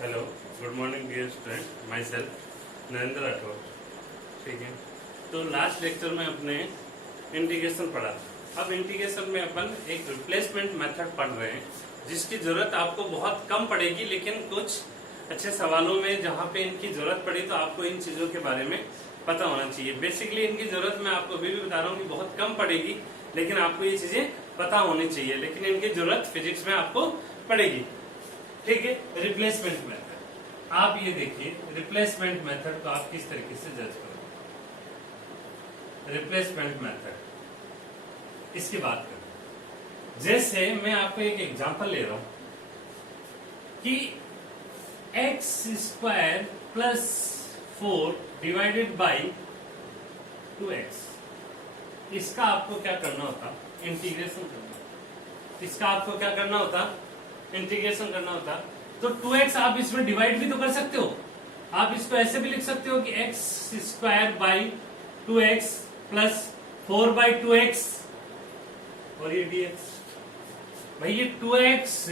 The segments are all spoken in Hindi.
Hello, good morning dear student, my self Narendra Rathore. ठीक है, तो लास्ट लेक्चर में अपने इंटीग्रेशन पढ़ा था। अब इंटीग्रेशन में अपन एक रिप्लेसमेंट मेथड पढ़ रहे हैं जिसकी जरूरत आपको बहुत कम पड़ेगी, लेकिन कुछ अच्छे सवालों में जहाँ पे इनकी जरूरत पड़ी तो आपको इन चीजों के बारे में पता होना चाहिए। बेसिकली इनकी जरूरत मैं आपको अभी भी बता रहा हूँ कि बहुत कम पड़ेगी, लेकिन आपको ये चीजें पता होनी चाहिए, लेकिन इनकी जरूरत फिजिक्स में आपको पड़ेगी। ठीक है, रिप्लेसमेंट मेथड। आप ये देखिए, रिप्लेसमेंट मेथड को आप किस तरीके से जज करोगे। रिप्लेसमेंट मेथड, इसकी बात करें। जैसे मैं आपको एक एग्जांपल ले रहा हूं कि x square plus 4 divided by 2x, इसका आपको क्या करना होता? इंटीग्रेशन करना। इसका आपको क्या करना होता? इंटीग्रेशन करना होता। तो 2x आप इसमें डिवाइड भी तो कर सकते हो। आप इसको ऐसे भी लिख सकते हो कि x square by 2x plus 4 by 2x और ये dx। भाई ये 2x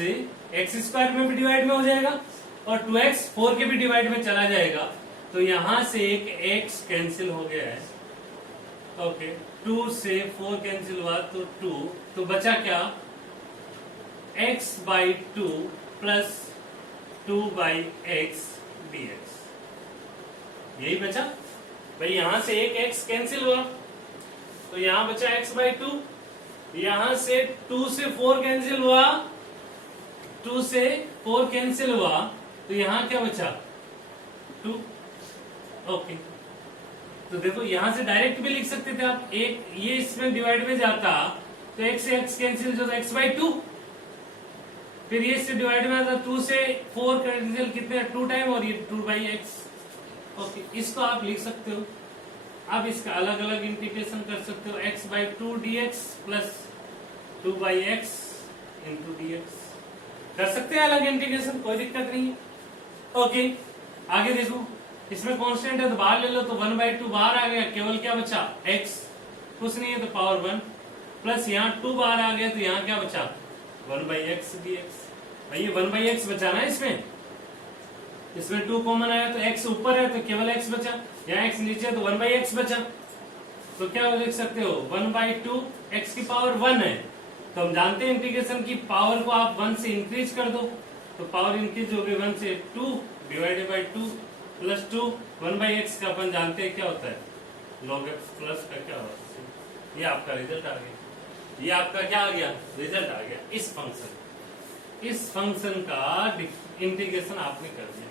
एक्स स्क्वायर में भी डिवाइड में हो जाएगा और 2x 4 के भी डिवाइड में चला जाएगा, तो यहां से एक x कैंसिल हो गया है। ओके, 2 से 4 कैंसिल हुआ तो 2, तो बचा क्या? x by 2 plus 2 by x dx, यही बचा। भाई यहां से एक x कैंसिल हुआ तो यहां बचा x बाई 2, यहां से 2 से 4 कैंसिल हुआ, 2 से 4 कैंसिल हुआ तो यहां क्या बचा? 2। ओके, तो देखो यहां से डायरेक्ट भी लिख सकते थे आप, एक ये इसमें डिवाइड में जाता तो x से x कैंसिल हो जाता, x बाई 2, फिर ये इससे डिवाइड में आता 2 से 4 कैंसिल कितने? 2 टाइम, और ये 2 बाई एक्स। ओके, इसको आप लिख सकते हो। अब इसका अलग अलग इंटीग्रेशन कर सकते हो, x by 2 dx plus 2 by x into dx कर सकते हैं अलग इंटीग्रेशन, कोई दिक्कत नहीं है। ओके, आगे देखो, इसमें कांस्टेंट है तो बाहर ले लो, तो 1 बाई 2 बाहर आ गया, केवल क्या बचा? x, कुछ नहीं है तो पावर 1, प्लस यहाँ 2 बाहर आ गया तो यहाँ क्या बचा? 1 बाई एक्स dx। भाई ये 1 बाई एक्स बचा ना, इसमें 2 कॉमन आया तो x ऊपर है तो केवल x बचा, यहाँ x नीचे है तो 1 बाई एक्स बचा। तो क्या लिख सकते हो? 1 बाई 2 x की पावर 1 है, तो हम जानते हैं इंटीग्रेशन की पावर को आप 1 से इंक्रीज कर दो, तो पावर इंक्रीज हो गई 1 से 2 divided by 2 plus 2। 1 by x का अपन जानते हैं क्या होता है? लॉग एक्स प्लस का क्या होता है? ये आपका रिजल्ट आ गया। ये आपका क्या आ गया? रिजल्ट आ गया। इस फंक्शन का इंटीग्रेशन आपने कर दिया,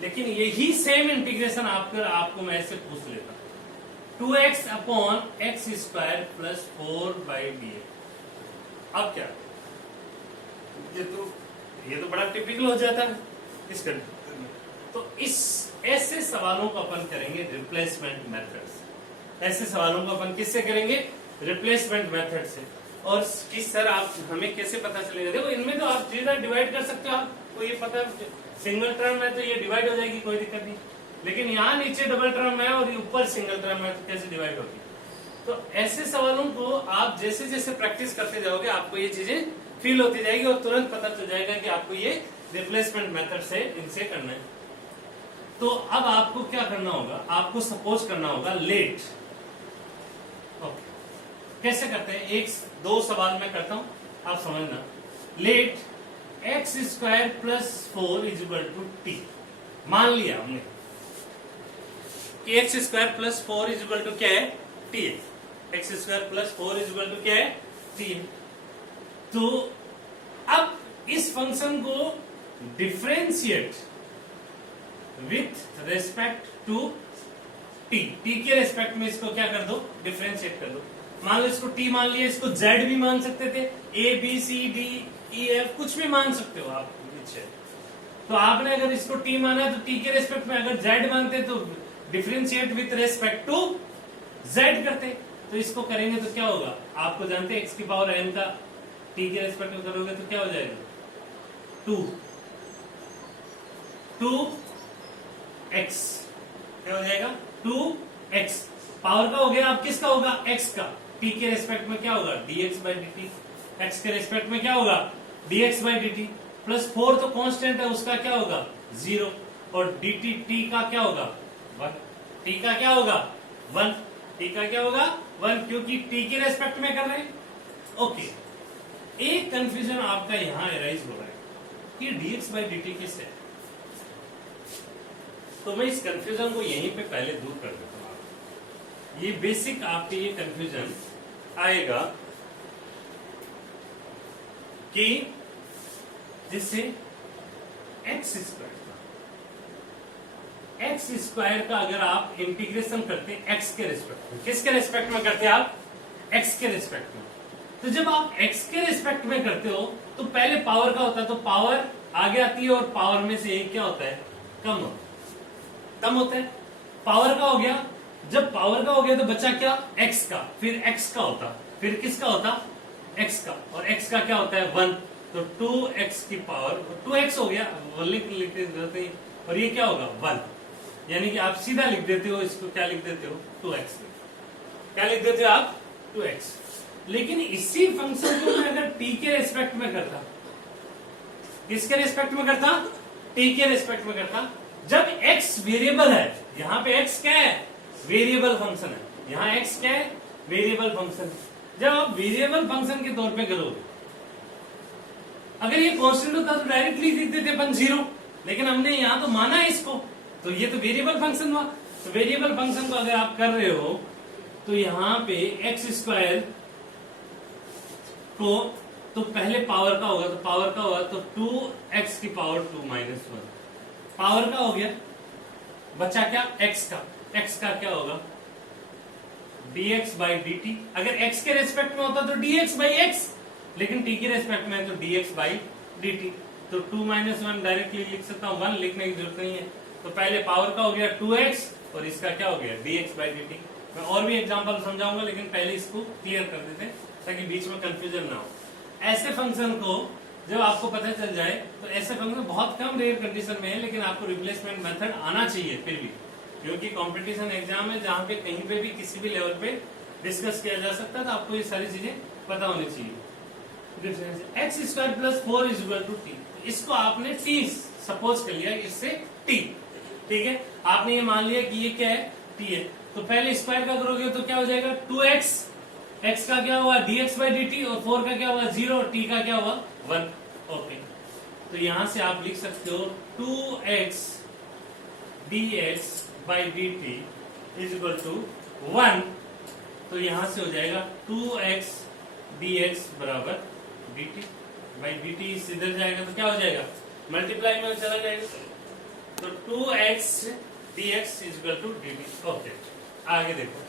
लेकिन यही सेम इंटीग्रेशन आपको मैं ऐसे पूछ लेता, 2x upon x square plus 4 by dx। अब क्या? ये तो बड़ा टिपिकल हो जाता है इसका। तो इस ऐसे सवालों को अपन करेंगे रिप्लेसमेंट मेथड से। ऐसे सवालोों को अपन किससे करेंगे? रिप्लेसमेंट मेथड से। और कि सर आप हमें कैसे पता चलेगा? देखो इनमें तो आप सीधा डिवाइड कर सकते हो, आपको ये पता है सिंगल टर्म है तो ये डिवाइड हो जाएगी, कोई दिक्कत नहीं। लेकिन यहाँ नीचे डबल टर्म है और ऊपर सिंगल टर्म है तो कैसे डिवाइड होगी? तो ऐसे सवालों को आप जैसे जैसे प्रैक्टिस करते जाओगे आपको ये चीजें फील होती जाएगी और तुरंत पता चल जाएगा कि आपको ये रिप्लेसमेंट मेथड से इनसे करना है। तो अब आपको क्या करना होगा? आपको सपोज करना होगा लेट। ओके, कैसे करते हैं? एक दो सवाल मैं करता हूं, आप समझना। Let x square plus 4 is equal to t. मान लिया हमने कि x square plus 4 is equal to क्या है? टी है। X square plus 4 is equal to क्या है? टी है। तो अब इस फंक्शन को differentiate with respect to t. T के रेस्पेक्ट में इसको क्या कर दो? डिफरेंशिएट कर दो। मान लो इसको टी मान लिया, इसको जेड भी मान सकते थे, A B C D E F कुछ भी मान सकते हो आप नीचे। तो आपने अगर इसको टी माना तो टी के रेस्पेक्ट में अगर जेड मानते तो differentiate with respect to z करते। तो इसको करेंगे तो क्या होगा? आपको जानते हैं एक्स की पावर एन का टी के रेस्पेक्ट में करोगे तो क्या हो जाएगा? 2x क्या हो जाएगा? 2x पावर का हो गया, अब किसका होगा? x का। t के रेस्पेक्ट में क्या होगा? dx by dt। x के रेस्पेक्ट में क्या होगा? dx by dt। प्लस 4 तो कांस्टेंट है, उसका क्या होगा 0, और dt t का क्या होगा 1, t का क्या होगा 1, t का क्या होगा 1, क्योंकि t के रेस्पेक्ट में कर रहे हैं। ओके, एक कंफ्यूजन आपका यहां अराइज हो रहा है कि dx by dt किस है, तो मैं इस कंफ्यूजन को यहीं पे पहले दूर कर देता हूं। ये बेसिक आपके ये कंफ्यूजन आएगा कि जिससे एक्स स्क्वायर का अगर आप इंटीग्रेशन करते हैं एक्स के रिस्पेक्ट में, किसके रिस्पेक्ट में करते हैं आप, एक्स के रिस्पेक्ट में, तो जब आप एक्स के रिस्पेक्ट में करते हो तो पहले पावर का होता है, तो पावर आगे आती है और पावर में से एक क्या होता है कम होता है, पावर का हो गया। जब पावर का हो गया तो बचा क्या एक्स का, फिर एक्स का होता, फिर किसका होता एक्स का, और एक्स का क्या होता है 1, तो 2x की पावर 2x हो गया, लिखते जरूरत नहीं, और ये क्या होगा 1, यानी कि आप सीधा लिख देते हो इसको, क्या लिख देते हो 2x, क्या लिख देते हो आप 2x। लेकिन इसी फंक्शन को मैं अगर t के रेस्पेक्ट में करता, किसके रेस्पेक्ट में करता, t के रेस्पेक्ट में करता, जब x वेरिएबल है, यहां पे x क्या है वेरिएबल फंक्शन है, यहां x क्या है वेरिएबल फंक्शन है, जब आप वेरिएबल फंक्शन के तौर पे करोगे, अगर ये कांस्टेंट होता तो डायरेक्टली लिख देते अपन 0, लेकिन हमने यहां तो माना है इसको, तो ये तो वेरिएबल फंक्शन हुआ। तो वेरिएबल फंक्शन को अगर आप कर रहे हो तो यहां पे एक्स स्क्वायर को तो पहले पावर का होगा, तो पावर का होगा तो 2x की पावर 2 माइनस 1, पावर का हो गया, बचा क्या x का, x का क्या होगा dx by dt, अगर x के रेस्पेक्ट में होता तो dx by x, लेकिन t के रेस्पेक्ट में है तो dx by dt, तो 2 माइनस 1 डायरेक्टली लिख सकता हूं, 1 लिखने की जरूरत नहीं है, तो पहले पावर का हो गया 2x और इसका क्या हो गया dx by dt। मैं और भी एग्जांपल समझाऊंगा, लेकिन पहले इसको क्लियर कर देते हैं ताकि बीच में कंफ्यूजन ना हो। ऐसे फंक्शन को जब आपको पता चल जाए, तो ऐसे फंक्शन बहुत कम रेयर कंडीशन में है, लेकिन आपको रिप्लेसमेंट मेथड आना चाहिए फिर भी, क्योंकि कंपटीशन एग्जाम है जहां पे कहीं पे भी किसी भी लेवल पे डिस्कस किया जा सकता है, तो आपको ये सारी चीजें पता होनी चाहिए। X square plus 4 is equal to t, इसको आपने टी सपोज कर लिया, इससे टी, ठीक है, आपने ये मान लिया कि ये क्या है टी है, तो पहले स्क्वायर का करोगे तो क्या हो जाएगा 2x, x का क्या हुआ dx by dt, और 4 का क्या हुआ 0, और t का क्या हुआ 1। ओके, तो यहां से आप लिख सकते हो 2x dx by dt is equal to 1, तो यहां से हो जाएगा 2x dx बराबर dt by dt, इधर जाएगा तो क्या हो जाएगा मल्टीप्लाई में चला जाएगा, तो 2x dx is equal to dt। Okay, आगे देखो,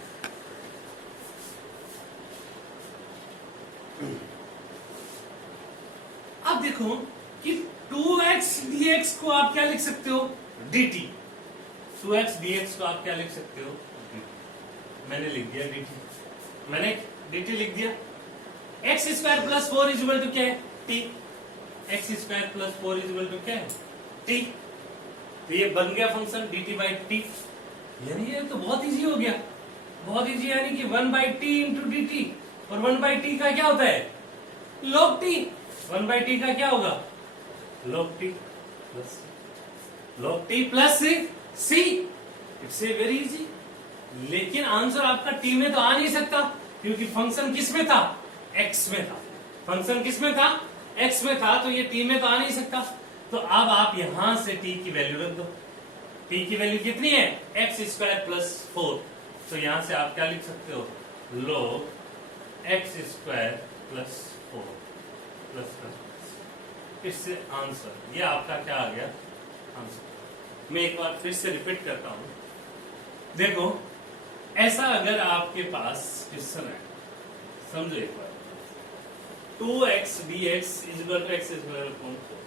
अब देखो कि 2x dx को आप क्या लिख सकते हो dt, 2x dx को आप क्या लिख सकते हो dt। मैंने लिख दिया dt, मैंने dt लिख दिया। x square plus 4 is equal to क्या है t, x square plus 4 is equal to क्या है t, तो ये बन गया फंक्शन dt बाई t, यानी ये तो बहुत इजी हो गया, बहुत इजी, यानी कि 1 by T into D T, और 1 बाई टी का क्या होता है log t, 1 बाई टी का क्या होगा log t plus c, it's a very easy. लेकिन आंसर आपका t में तो आ नहीं सकता, क्योंकि फंक्शन किस में था x में था, फंक्शन किस में था x में था, तो ये t में तो आ नहीं सकता। तो अब आप यहां से t की वैल्यू रख दो, t की वैल्यू कितनी है एक्स स्क्वायर प्लस 4, तो यहां से आप क्या लिख सकते हो log x square plus 4 plus, इससे आंसर, ये आपका क्या आ गया आंसर। मैं एक बार फिर से रिपीट करता हूं, देखो ऐसा अगर आपके पास क्वेश्चन है, समझो एक बार, 2x dx is equal to x square upon 4,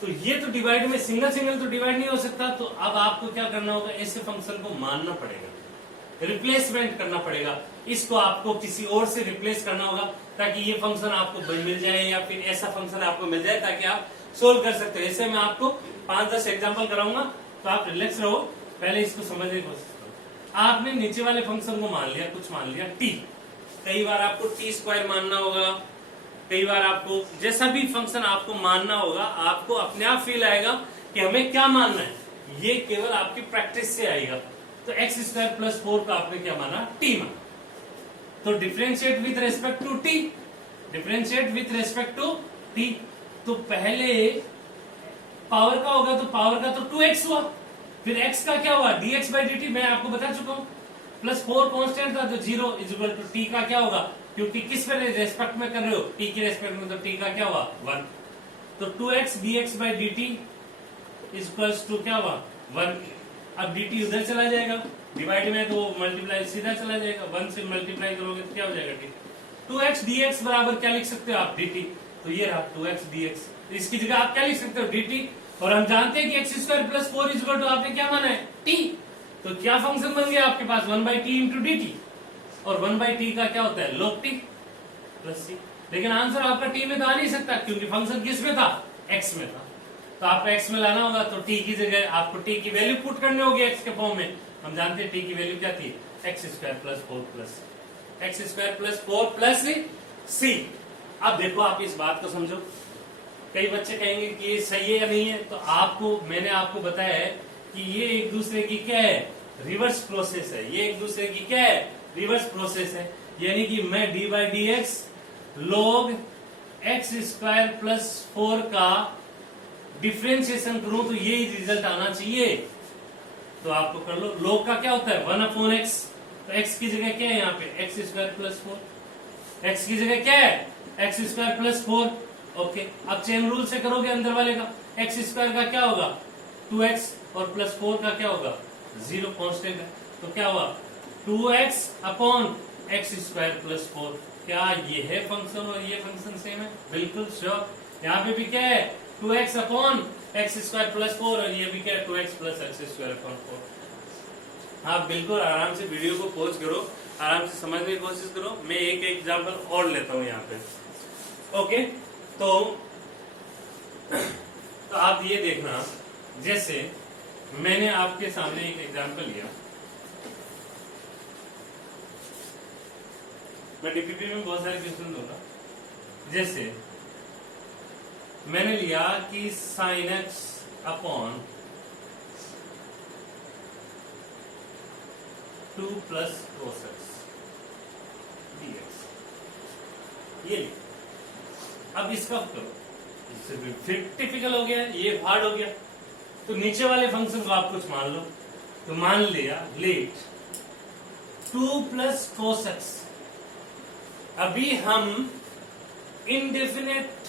तो ये तो डिवाइड में सिंगल सिंगल तो डिवाइड नहीं हो सकता, तो अब आपको क्या करना होगा, ऐसे फंक्शन को मानना पड़ेगा, रिप्लेसमेंट करना पड़ेगा, इसको आपको किसी और से रिप्लेस करना होगा ताकि ये फंक्शन आपको मिल जाए, या फिर ऐसा फंक्शन आपको मिल जाए ताकि आप सोल्व कर सकते हो। ऐसे मैं आपको 5-10 एग्जांपल कराऊंगा, तो आप रिलैक्स रहो, पहले इसको समझने की कोशिश करो। आपने नीचे वाले फंक्शन को मान लिया, कुछ मान लिया t, कई बार आपको t स्क्वायर मानना होगा, कई बार आपको जैसा भी फंक्शन आपको मानना होगा, आपको अपने आप फील आएगा कि हमें क्या मानना है, ये केवल आपकी प्रैक्टिस से आएगा। तो एक्स स्क्वायर प्लस 4 का आपने क्या माना, टी माना। तो differentiate with respect to t, differentiate with respect to t. तो पहले पावर का होगा, तो पावर का तो 2x हुआ, फिर x का क्या हुआ, dx बाई dt, मैं आपको बता चुका हूं। प्लस 4 कांस्टेंट था, तो 0 इज इक्वल टू टी का क्या होगा, क्योंकि किस पे रेस्पेक्ट में कर रहे हो, t के रेस्पेक्ट में, तो t का क्या हुआ 1। तो 2x dx by dt is equals to क्या हुआ 1। अब dt उधर चला जाएगा, डिवाइड में तो मल्टीप्लाई सीधा चला जाएगा, 1 से मल्टीप्लाई करोगे तो क्या हो जाएगा टी। 2x dx बराबर क्या लिख सकते हो आप, dt। तो ये रहा 2x dx, इसकी जगह आप क्या लिख सकते हो, dt। और हम जानते हैं कि x square plus 4 is equal to आपने क्या माना है, t। तो क्या फंक्शन बन गया आपके पास, 1 by T into D T. और 1 बाई टी का क्या होता है, log t प्लस c। लेकिन आंसर आपका t में तो आ नहीं सकता, क्योंकि फंक्शन किस में था, x में था। तो आपको x में लाना होगा, तो t की जगह आपको t की वैल्यू पुट करनी होगी x के फॉर्म में। हम जानते हैं t की वैल्यू क्या थी, x square plus 4 plus x square plus 4 plus c। अब देखो आप इस बात को समझो, कई बच्चे कहेंगे कि ये सही है या नहीं है, तो आपको मैंने आपको बताया है कि ये एक दूसरे की क्या है, रिवर्स प्रोसेस है। ये एक दूसरे की क्या है, रिवर्स प्रोसेस है। यानी कि मैं D by D x log x square plus 4 का डिफ्रेंशिएशन करूं तो ये रिजल्ट आना चाहिए। तो आपको कर लो, लॉग का क्या होता है 1 अपॉन एक्स। तो एक्स की जगह क्या है यहाँ पे, एक्स स्क्वायर प्लस 4। एक्स की जगह क्या है, एक्स स्क्वायर प्लस 4। ओके, अब चेन रूल से करोगे अंदर वाले का, एक्स स्क्वायर का क्या होगा 2x और प्लस 4 का क्या होगा 0, कांस्टेंट है। तो क्या हुआ 2x upon x square plus 4। क्या ये है फंक्शन और ये फंक्शन सेम है, बिल्कुल श्योर। यहाँ पे भी क्या है 2x upon x square plus 4 और ये भी क्या है 2x plus x square upon 4। आप बिल्कुल आराम से वीडियो को पॉज करो, आराम से समझने की कोशिश करो। मैं एक एग्जाम्पल और लेता हूँ यहाँ पे। ओके, तो आप ये देखना, जैसे मैंने आपके सामने एक एग्जांपल लिया, मैं डीपीपी में बहुत सारे क्वेश्चन दूंगा। जैसे मैंने लिया कि sine x upon 2 plus cos x dx, ये लिया। अब इसका करो, इससे फिर टिपिकल हो गया, ये हार्ड हो गया। तो नीचे वाले फंक्शन को आप कुछ मान लो, तो मान लिया लेट 2 प्लस कोस एक्स। अभी हम इनडेफिनेट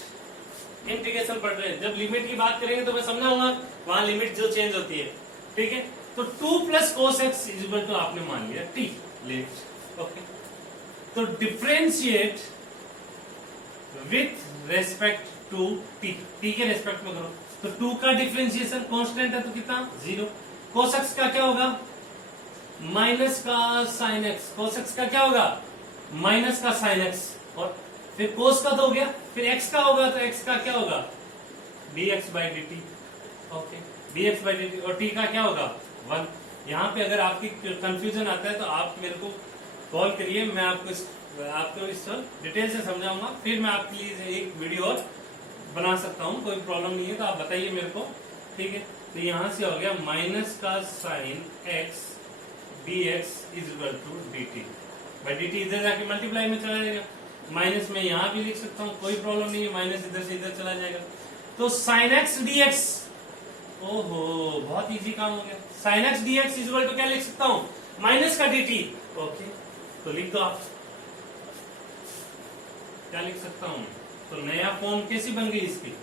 इंटीग्रेशन पढ़ रहे हैं, जब लिमिट की बात करेंगे तो मैं समझाऊंगा वहां लिमिट जो चेंज होती है, ठीक है। तो 2 plus cos x is equal to आपने मान लिया टी लेट। ओके, तो differentiate with respect to t, t के रेस्पेक्ट में करो। तो 2 का डिफरेंशिएशन कांस्टेंट है तो कितना 0। कोस एक्स का क्या होगा माइनस का साइन एक्स, कोस एक्स का क्या होगा माइनस का साइन एक्स, और फिर कोस का तो हो गया, फिर एक्स का होगा तो एक्स का क्या होगा dx by d T. Okay, dx by d T, और t का क्या होगा 1। यहाँ पे अगर आपकी कंफ्यूजन आता है तो आप मेरे को कॉल करिए, मैं आपको इस डिटेल से समझाऊंगा, फिर मैं आपके लिए एक वीडियो और बना सकता हूँ, कोई प्रॉब्लम नहीं है। तो आप बताइए मेरे को, ठीक है। तो यहाँ से हो गया माइनस का sine x dx is equal to d t by d t, इधर जाके मल्टीप्लाई में चला जाएगा। माइनस में यहाँ भी लिख सकता हूँ, कोई प्रॉब्लम नहीं है, माइनस इधर से इधर चला जाएगा। तो साइन एक्स dx, ओहो बहुत इजी काम हो गया। Sine x dx is equal to क्या लिख सकता हूँ माइनस का dt। ओके, तो लिख दो आप, क्या लिख सकता हूं, तो नया फॉर्म कैसी बन गई इसकी,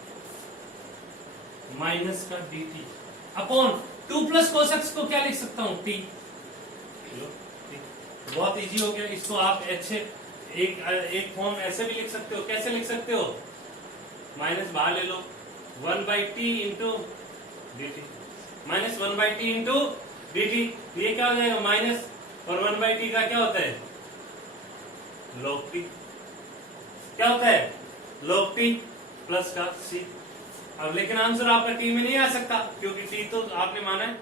माइनस का dt upon 2 plus cos x को क्या लिख सकता हूं t। बहुत इजी हो गया। इसको आप अच्छे एक फॉर्म ऐसे भी लिख सकते हो, कैसे लिख सकते हो, माइनस बाहर ले लो 1 by T into D T, minus 1 by T into D T, ये क्या हो जाएगा माइनस, और 1 बाई टी का क्या होता है log t, क्या होता है log t प्लस का c। अब लेकिन आंसर आपका t में नहीं आ सकता, क्योंकि t तो आपने माना है